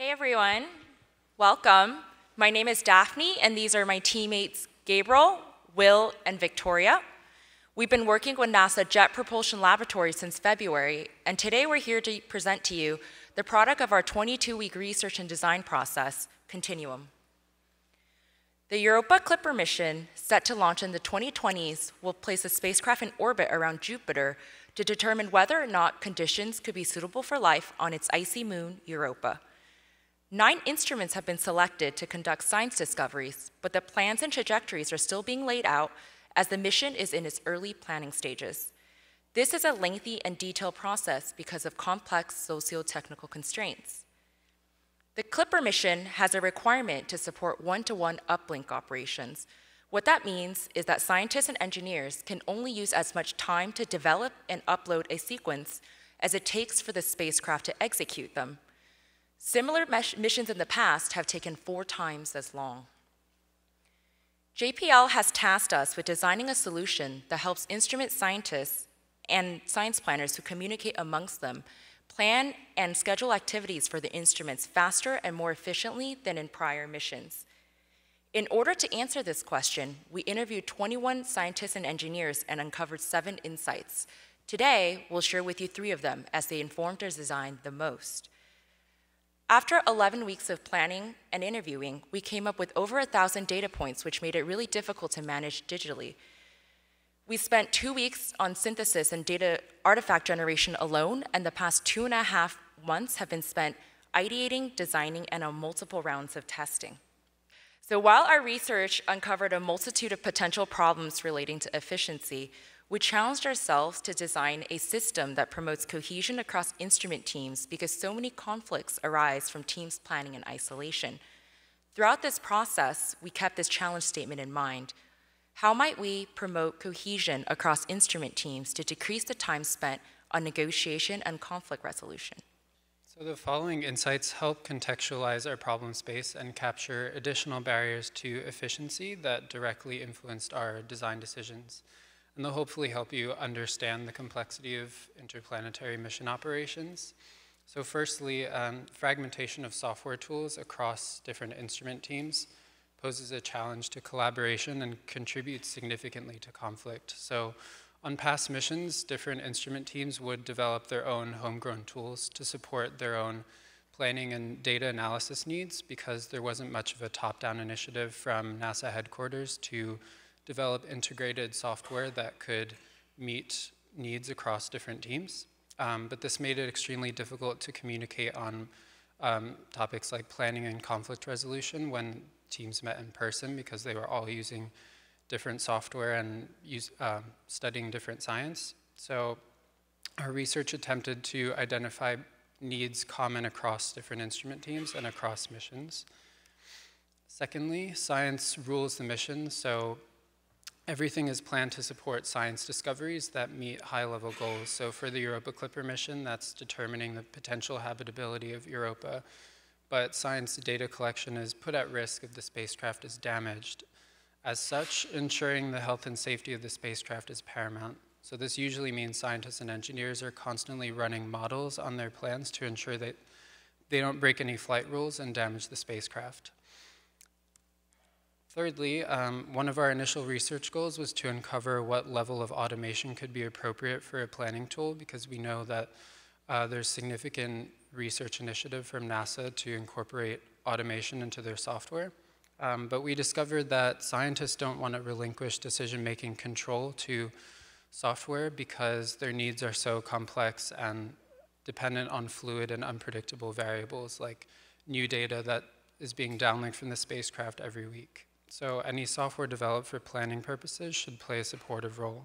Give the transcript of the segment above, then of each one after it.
Hey everyone, welcome. My name is Daphne and these are my teammates Gabriel, Will, and Victoria. We've been working with NASA Jet Propulsion Laboratory since February, and today we're here to present to you the product of our 22-week research and design process, Continuum. The Europa Clipper mission, set to launch in the 2020s, will place a spacecraft in orbit around Jupiter to determine whether or not conditions could be suitable for life on its icy moon, Europa. 9 instruments have been selected to conduct science discoveries, but the plans and trajectories are still being laid out as the mission is in its early planning stages. This is a lengthy and detailed process because of complex socio-technical constraints. The Clipper mission has a requirement to support one-to-one uplink operations. What that means is that scientists and engineers can only use as much time to develop and upload a sequence as it takes for the spacecraft to execute them. Similar missions in the past have taken 4 times as long. JPL has tasked us with designing a solution that helps instrument scientists and science planners who communicate amongst them plan and schedule activities for the instruments faster and more efficiently than in prior missions. In order to answer this question, we interviewed 21 scientists and engineers and uncovered 7 insights. Today, we'll share with you 3 of them as they informed our design the most. After 11 weeks of planning and interviewing, we came up with over 1,000 data points, which made it really difficult to manage digitally. We spent 2 weeks on synthesis and data artifact generation alone, and the past 2.5 months have been spent ideating, designing, and on multiple rounds of testing. So while our research uncovered a multitude of potential problems relating to efficiency, we challenged ourselves to design a system that promotes cohesion across instrument teams because so many conflicts arise from teams planning in isolation. Throughout this process, we kept this challenge statement in mind. How might we promote cohesion across instrument teams to decrease the time spent on negotiation and conflict resolution? So the following insights help contextualize our problem space and capture additional barriers to efficiency that directly influenced our design decisions. And they'll hopefully help you understand the complexity of interplanetary mission operations. So firstly, fragmentation of software tools across different instrument teams poses a challenge to collaboration and contributes significantly to conflict. So on past missions, different instrument teams would develop their own homegrown tools to support their own planning and data analysis needs because there wasn't much of a top-down initiative from NASA headquarters to develop integrated software that could meet needs across different teams. But this made it extremely difficult to communicate on topics like planning and conflict resolution when teams met in person because they were all using different software and studying different science. So our research attempted to identify needs common across different instrument teams and across missions. Secondly, science rules the mission, so everything is planned to support science discoveries that meet high-level goals. So for the Europa Clipper mission, that's determining the potential habitability of Europa. But science data collection is put at risk if the spacecraft is damaged. As such, ensuring the health and safety of the spacecraft is paramount. So this usually means scientists and engineers are constantly running models on their plans to ensure that they don't break any flight rules and damage the spacecraft. Thirdly, one of our initial research goals was to uncover what level of automation could be appropriate for a planning tool because we know that there's significant research initiative from NASA to incorporate automation into their software. But we discovered that scientists don't want to relinquish decision-making control to software because their needs are so complex and dependent on fluid and unpredictable variables like new data that is being downlinked from the spacecraft every week. So any software developed for planning purposes should play a supportive role.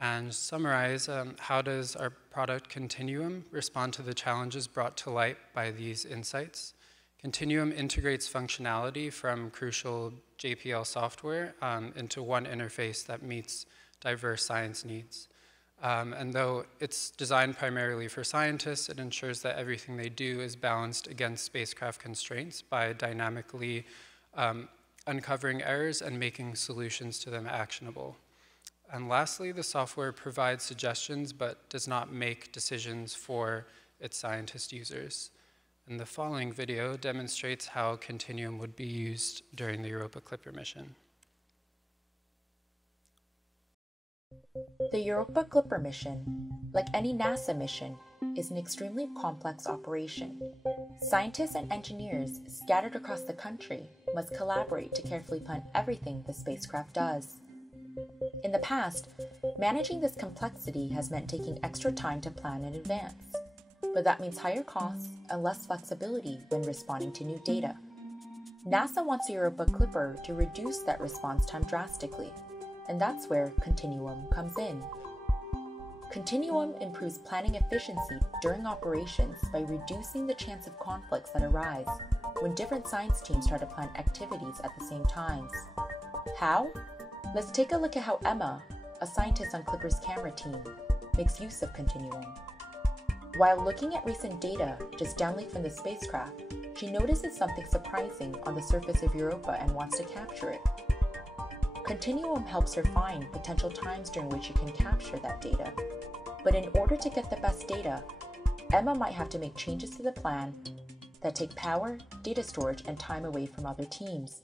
And to summarize, how does our product Continuum respond to the challenges brought to light by these insights? Continuum integrates functionality from crucial JPL software into one interface that meets diverse science needs. And though it's designed primarily for scientists, it ensures that everything they do is balanced against spacecraft constraints by dynamically uncovering errors and making solutions to them actionable. And lastly, the software provides suggestions but does not make decisions for its scientist users. And the following video demonstrates how Continuum would be used during the Europa Clipper mission. The Europa Clipper mission, like any NASA mission, is an extremely complex operation. Scientists and engineers scattered across the country must collaborate to carefully plan everything the spacecraft does. In the past, managing this complexity has meant taking extra time to plan in advance, but that means higher costs and less flexibility when responding to new data. NASA wants the Europa Clipper to reduce that response time drastically, and that's where Continuum comes in. Continuum improves planning efficiency during operations by reducing the chance of conflicts that arise when different science teams try to plan activities at the same times. How? Let's take a look at how Emma, a scientist on Clipper's camera team, makes use of Continuum. While looking at recent data just downlink from the spacecraft, she notices something surprising on the surface of Europa and wants to capture it. Continuum helps her find potential times during which you can capture that data. But in order to get the best data, Emma might have to make changes to the plan that take power, data storage, and time away from other teams.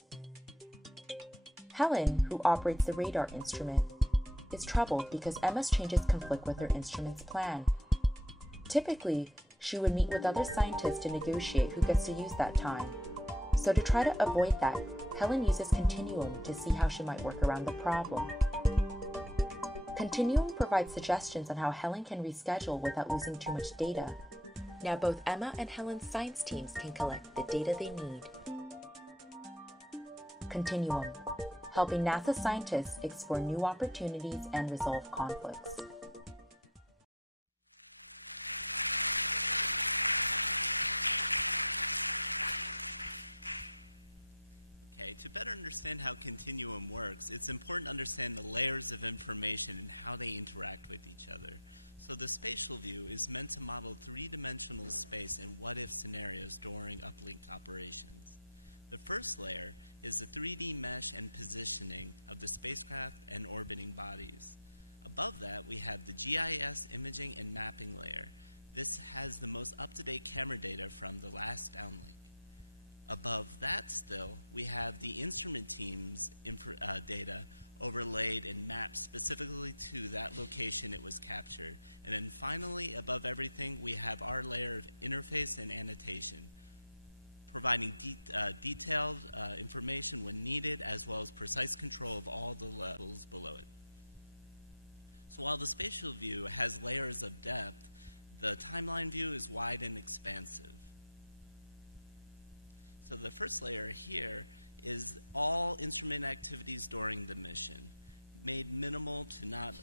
Helen, who operates the radar instrument, is troubled because Emma's changes conflict with her instrument's plan. Typically, she would meet with other scientists to negotiate who gets to use that time. So to try to avoid that, Helen uses Continuum to see how she might work around the problem. Continuum provides suggestions on how Helen can reschedule without losing too much data. Now both Emma and Helen's science teams can collect the data they need. Continuum, helping NASA scientists explore new opportunities and resolve conflicts. To better understand how Continuum works, it's important to understand the layers of information and how they interact with each other. So the spatial view is meant to model three-dimensional space and what-if scenarios during uplink operations. The first layer is the 3D mesh and positioning of the spacecraft and orbiting bodies. Above that, we have the GIS imaging and mapping layer. This has the most up-to-date camera data from the last downlink. Above that still, we have the instrument team's data overlaid and mapped specifically to that location it was captured. And then finally, above everything, we have our layer of interface and annotation, providing detailed information when needed, as well as precise control of all the levels below it. So while the spatial view has layers of depth, the timeline view is wide and expansive. So the first layer here is all instrument activities during the mission, made minimal to not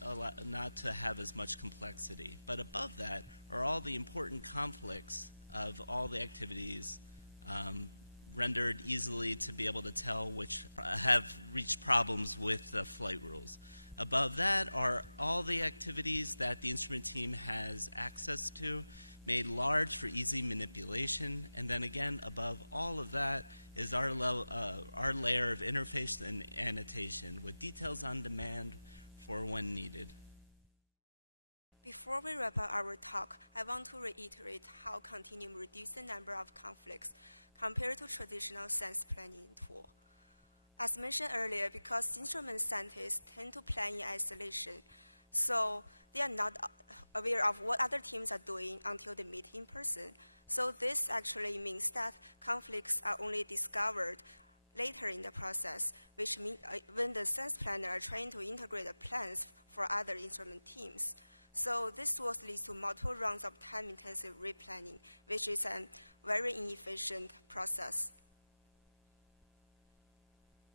to have as much complexity. But above that are all the important conflicts of all the activities, rendered easily to be able to tell which have reached problems with the flight rules. Above that are all the activities that the instrument team has access to, made large for easy manipulation, and then again, above all of that is our layer of interface and annotation with details on demand for when needed. Before we wrap up our talk, I want to reiterate how Continuum reduces the number of conflicts compared to traditional science planning tool. As mentioned earlier, because instrument scientists tend to plan in isolation, so they are not aware of what other teams are doing until they meet in person. So this actually means that conflicts are only discovered later in the process, which means when the science planners are trying to integrate the plans for other instrument teams. So this will lead to multiple rounds of time-intensive replanning, which is a very inefficient process.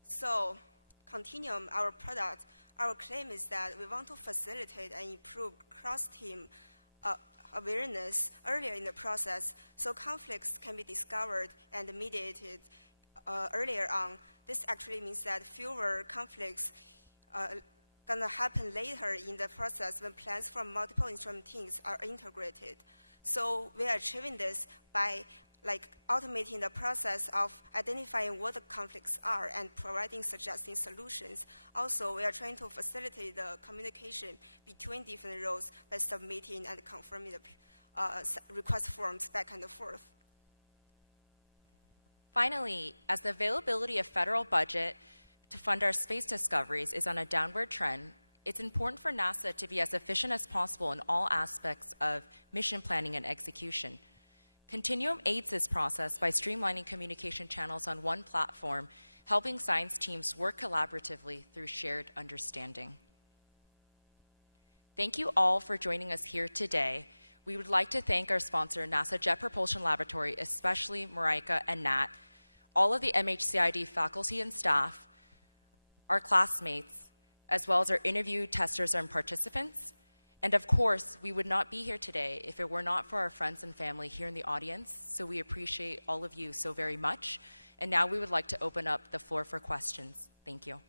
So Continuum, our product, our claim is that we want to facilitate and improve cross-team awareness earlier in the process so conflicts can be discovered and mediated earlier on. This actually means that fewer conflicts going to happen later in the process when plans from multiple instrument teams are integrated. So we are achieving this by automating the process of identifying what the conflicts are and providing suggesting solutions. Also, we are trying to facilitate the communication between different roles by submitting and confirming the request forms back and forth. Finally, as the availability of federal budget to fund our space discoveries is on a downward trend, it's important for NASA to be as efficient as possible in all aspects of mission planning and execution. Continuum aids this process by streamlining communication channels on one platform, helping science teams work collaboratively through shared understanding. Thank you all for joining us here today. We would like to thank our sponsor, NASA Jet Propulsion Laboratory, especially Marika and Nat, all of the MHCID faculty and staff, our classmates, as well as our interview testers and participants. And of course, we would not be here today if it were not for our friends and family here in the audience, so we appreciate all of you so very much. And now we would like to open up the floor for questions. Thank you.